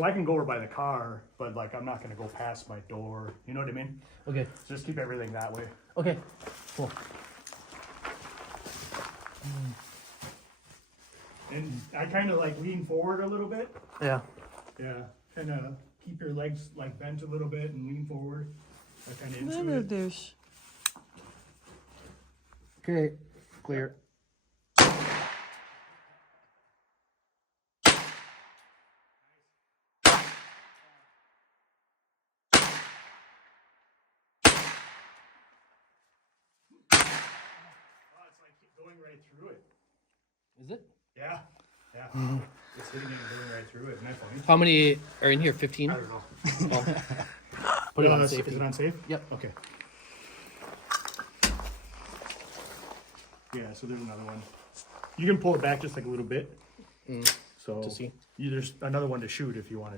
So I can go over by the car, but like I'm not gonna go past my door. You know what I mean? Okay. So just keep everything that way. Okay. Cool. And I kind of like lean forward a little bit. Yeah. Yeah. Kind of keep your legs like bent a little bit and lean forward. I kind of into Little it. douche. Okay. Clear. Oh, it's like going right through it. Is it? Yeah. Yeah. It's hitting it and going right through it. Isn't that funny? How many are in here? 15? I don't know. Put it on Is safety. it on safe? Yep. Okay. Yeah, so there's another one. You can pull it back just like a little bit. So To see. there's another one to shoot if you want to.